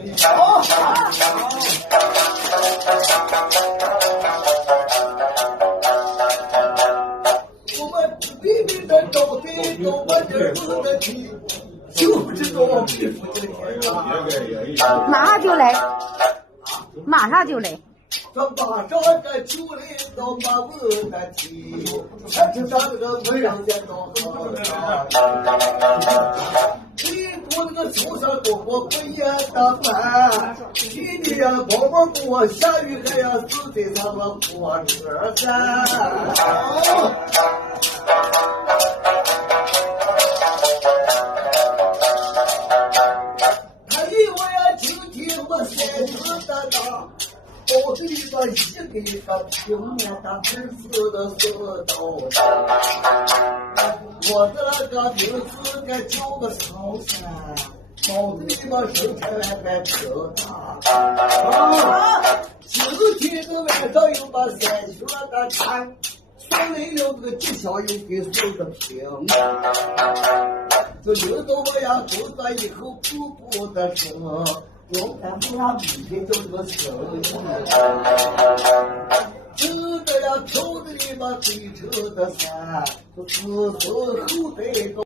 好，我们黎明的到底多么的不得体，就知道皮肤的天啊！马上就来，马上就来。这马上的就来到马不得体，才知道这个没人见到你我那个树上多么不也打饭，今天呀宝宝给我下雨还要死在上面火车站。他以为呀今天我三次的大。我这里个一个平面的粉丝的石头，我这个名字该叫个上山，脑子里边生产来该听他。今天的晚上又把三学的看，说来了这个技巧又给说个平。这领导我呀，走到以后步步的升。我看不让明天就这个生意，这个呀，头子里把对车的山，这子孙后代都。